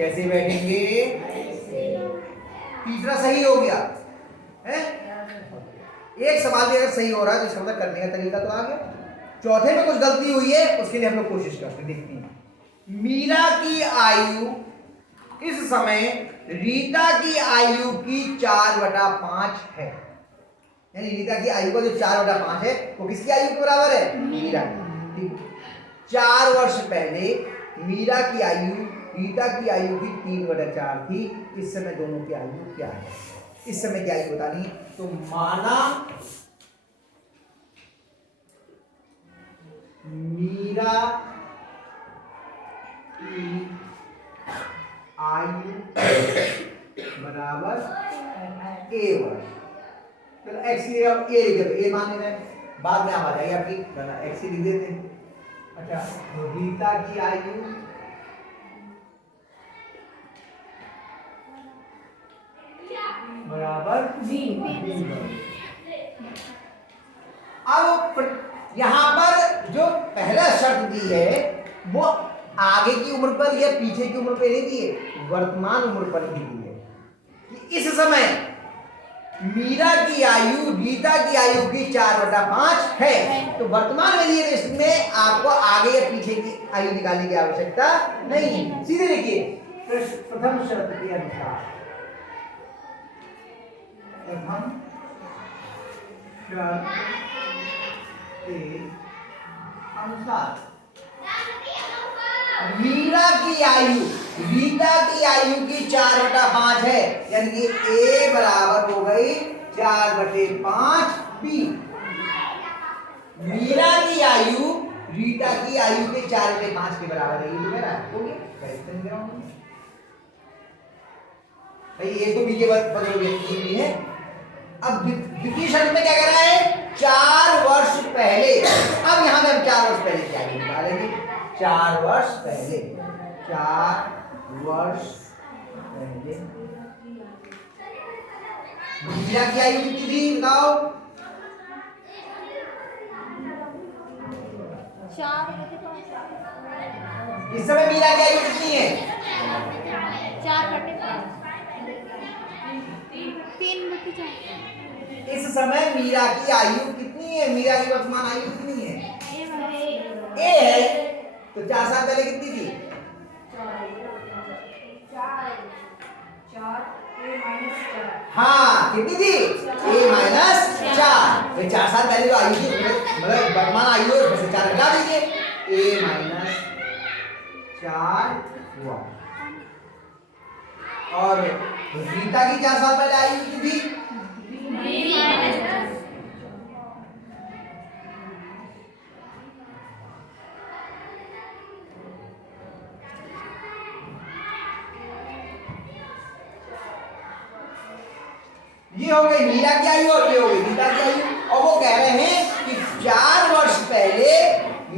कैसे बैठेंगे? तीसरा सही हो गया है। एक सवाल भी अगर सही हो रहा है तो इसका मतलब करने का तरीका तो आ गया। चौथे में कुछ गलती हुई है, उसके लिए हम लोग कोशिश करते देखते हैं। मीरा की आयु इस समय रीता की आयु की 4/5 है। यानी रीता की आयु का जो 4/5 है वो किसकी आयु के बराबर है? मीरा की। ठीक। 4 वर्ष पहले मीरा की आयु रीता की आयु की 3/4 थी। इस समय दोनों की आयु क्या है? इस समय की आयु बतानी है। तो माना मीरा की आयु बराबर ए वर्ष। चलो एक्स की जगह ए लिख दो, ए मान लेना, बाद में आ जाएगी आपकी, एक्स लिख देते हैं। अच्छा, रीता की आयु बराबर बी। अब यहां पर जो पहला शर्त दी है वो आगे की उम्र पर या पीछे की उम्र पर नहीं दी है, वर्तमान उम्र पर ही दी है कि इस समय मीरा की आयु रीता की आयु की 4/5 है। तो वर्तमान में दिए लिस्ट में आपको आगे या पीछे की आयु निकालने की आवश्यकता नहीं है। सीधे लिखिए, प्रथम शर्त के अनुसार, प्रथम शर्त के अनुसार मीरा की आयु रीता की आयु की 4/5 है, यानी कि ए बराबर हो गई 4/5 बी। मीरा की आयु रीता की आयु के 4/5 के बराबर है। ये तो मेरा हो गया भाई, ए तो बी के बदल भी है। अब द्वितीय शर्त में क्या कह रहा है? 4 वर्ष पहले। अब यहां में हम 4 वर्ष पहले की आयु निकालेंगे। 4 वर्ष पहले, 4 वर्ष पहले मीरा की आयु कितनी थी बताओ? 4/5। इस समय मीरा की आयु कितनी है? 4/5। 3/4। इस समय मीरा की आयु कितनी है? मीरा की वर्तमान आयु कितनी है? ए है। तो 4 साल पहले कितनी थी? 4 हाँ, कितनी थी? A-4। 4 साल पहले जो आयु थी मतलब वर्तमान आयु है, उसमें से 4 हटा दीजिए, A-4 हुआ। और रीता की 4 साल पहले आयु कितनी थी? ये हो गई मीरा की आयु और ये हो गई रीता की आयु। और वो कह रहे हैं कि 4 वर्ष पहले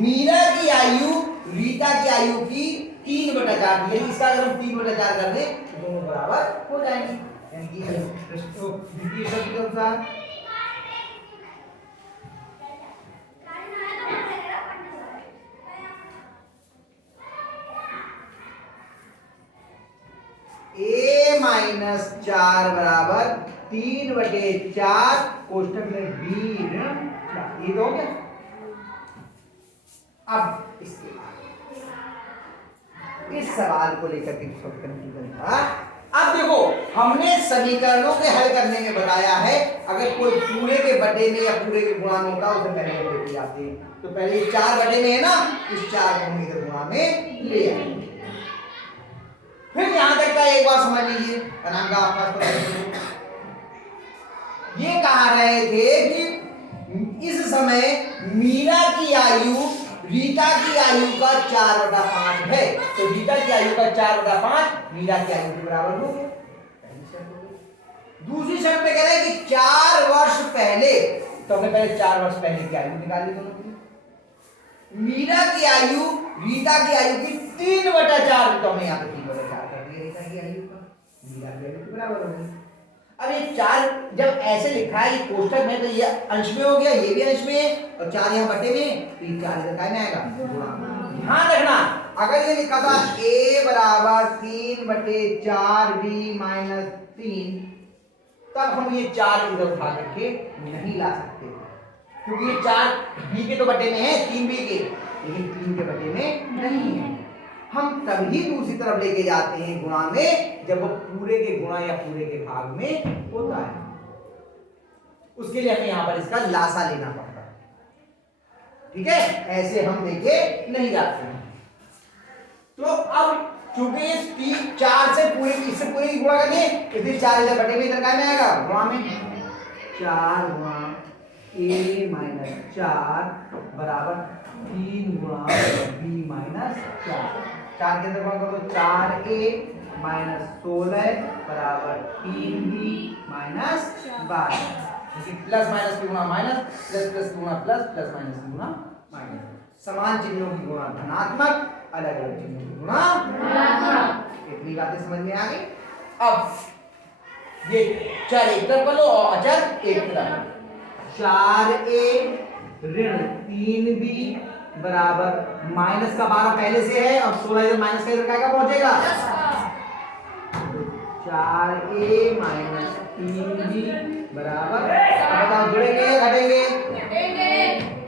मीरा की आयु रीता की आयु की 3/4 थी। इसका अगर हम 3/4 कर दें तो दोनों बराबर हो जाएंगे। यानी कि द्वितीय शर्त के अनुसार A-4 बराबर 3/4 कोष्टक में B ऋण 4। ये तो हो गया। अब इसके बाद इस सवाल को लेकर के कंफ्यूजन था। अब देखो, हमने समीकरणों के हल करने में बताया है अगर कोई पूरे के बटे में या पूरे के गुणा में होता है उसे पहले लेके जाते हैं। तो पहले 4 बटे में है ना, इस 4 को हम इधर गुणा में ले आएंगे। फिर यहां तक का एक बार समझ लीजिए, नाम का आपका ये कह रहे थे कि इस समय मीरा की आयु रीता की आयु का 4/5 है। तो रीता की आयु का 4/5 मीरा की आयु के बराबर हो गया। दूसरी शर्त पे कह रहे हैं कि 4 वर्ष पहले, तो हमने पहले 4 वर्ष पहले की आयु निकाली दोनों की। मीरा की आयु रीता की आयु की 3/4, तो हमने यहाँ पे 3/4 कर दिया रीता की आयु का, मीरा की आयु के बराबर हो गई। अब ये 4 जब ऐसे लिखा है कोष्टक में तो ये अंश में हो गया, ये भी अंश में है और 4 यहाँ बटे में, तो ये 4 इधर काय में आएगा गुणा। ध्यान रखना अगर ये लिखा था a बराबर 3/4b माइनस 3, तब हम ये 4 इधर उठा करके नहीं ला सकते, क्योंकि ये 4 b के तो बटे में है, 3b के, लेकिन 3 के बटे में नहीं है। हम तभी दूसरी तरफ लेके जाते हैं गुणा में, जब वो पूरे के गुणा या पूरे के भाग में होता है। उसके लिए हमें यहां पर इसका लासा लेना पड़ता है, ठीक है। ऐसे हम लेके नहीं जाते हैं। तो अब चूंकि इस 4 से पूरे, इससे पूरे की गुणा करनी है, इसलिए 4 इधर बटे में, इधर काय में आएगा गुणा में, 4 गुणा a माइनस 4 बराबर 3 गुणा b माइनस 4। 4 के अंदर गुणा करो तो 4a माइनस 16 बराबर 3b माइनस 12। प्लस माइनस की गुणा माइनस, प्लस प्लस की गुणा प्लस, प्लस माइनस की गुणा माइनस। समान चिन्हों की गुणा धनात्मक, अलग अलग चिन्हों की गुणा ऋणात्मक। इतनी बातें समझ में आ गई। अब ये चर एक तरफ लो और अचर एक तरफ। 4a ऋण 3b बराबर माइनस का 12 पहले से है और 16 इधर माइनस का इधर क्या पहुंचेगा, 4a माइनस 3b बराबर, बताओ जुड़ेंगे या घटेंगे,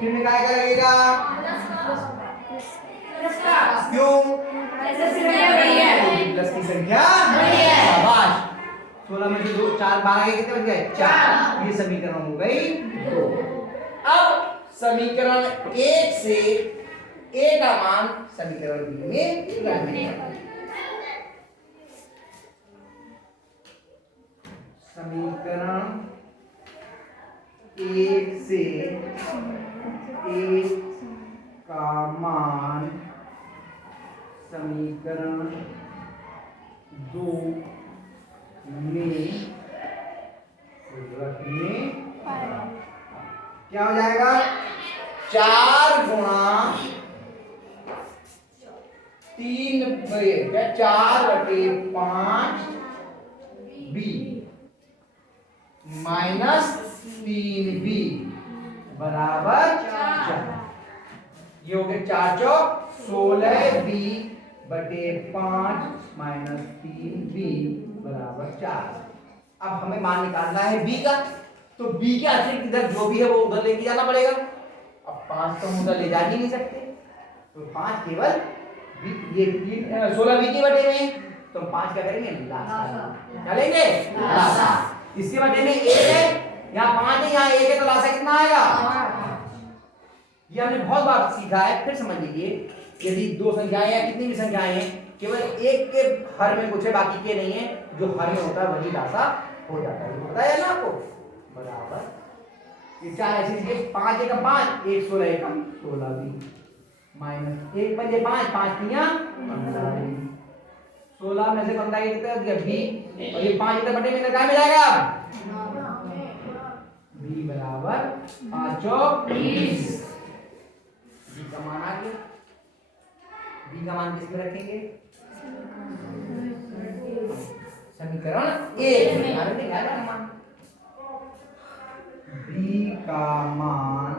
चिन्ह क्या करेगा, क्यों, प्लस की संख्या शाबाश। 16 में से 2 4 12 के कितने बच गए, 4। ये समीकरण हो गई 2। अब समीकरण 1 से a का मान समीकरण b में रखने हैं। समीकरण 1 से a का मान समीकरण 2 में रखने, क्या हो जाएगा, 4 गुणा 3 4/5 b माइनस 3b बराबर 4। ये हो गए 4 चौक 16b बटे 5 माइनस 3b बराबर 4। अब हमें मान निकालना है b का, तो b के अतिरिक्त इधर जो भी है वो उधर लेके जाना पड़ेगा। अब 5 तो हम उधर ले जा ही नहीं सकते, तो 5 केवल ये 16 b के बटे में, तो 5 क्या करेंगे, लासा। क्या लेंगे, लासा। इसके बटे में 1 है, यहाँ 5 है, यहाँ 1 है, तो लासा कितना आएगा। ये हमने बहुत बार सीखा है, फिर समझ लीजिए। यदि 2 संख्याएं या कितनी भी संख्याएं हैं, केवल एक के हर में कुछ है, बाकी के नहीं है, जो हर में होता है वही लासा हो जाता है। पता है ना आपको, बराबर ये 4 ऐसी चीजें, 5 एकम 5, 1 16 एकम 16 भी माइनस 1 पंजे 5, 5 तियां 15 भी। 16 में से 15 कितना हो गया b, और ये 5 इधर बटे में क्या मिलेगा, b बराबर 5 चौक 20। b का मान आ गया। b का मान किसमें रखेंगे, समीकरण 1 में। मान b का मान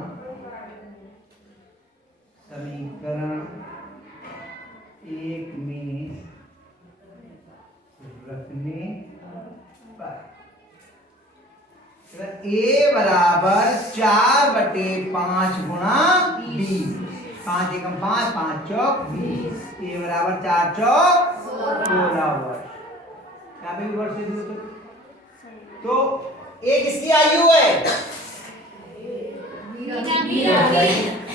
समीकरण 1 में रखने पर a बराबर 4/5 गुणा 20। 5 एकम 5, 5 चौक 20। a बराबर 4 चौक 16 वर्ष। यहाँ पे भी वर्ष से तो a किसकी आयु है,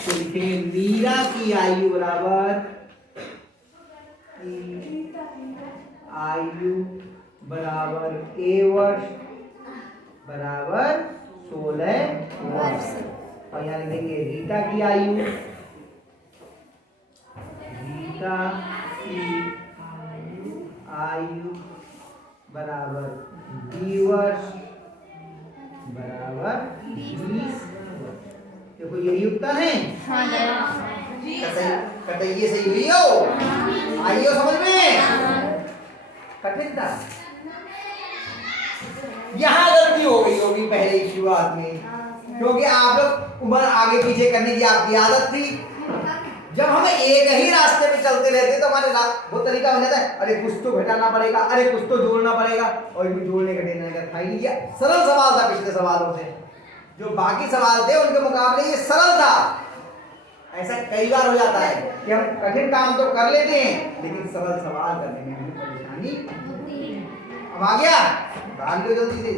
तो लिखेंगे मीरा की आयु बराबर, आयु बराबर a वर्ष बराबर 16 वर्ष। और यहाँ लिखेंगे रीता की आयु, रीता की आयु बराबर 20 वर्ष बराबर 20। देखो यही उत्तर है। कतई सही हुई हो, आई हो समझ में, कठिन था। यहाँ गलती हो गई होगी पहले ही शुरुआत में, क्योंकि आप लोग उम्र आगे पीछे करने की आपकी आदत थी, जब हम एक ही रास्ते पे चलते रहते तो हमारे वो तरीका बन जाता है, अरे कुछ तो घटाना पड़ेगा, अरे कुछ तो जोड़ना पड़ेगा, और भी जोड़ने घटाने का था ही नहीं। ये सरल सवाल था पिछले सवालों से, जो बाकी सवाल थे उनके मुकाबले ये सरल था। ऐसा कई बार हो जाता है कि हम कठिन काम तो कर लेते हैं लेकिन सरल सवाल करने में हमें परेशानी। अब आ गया, भाग लो जल्दी से,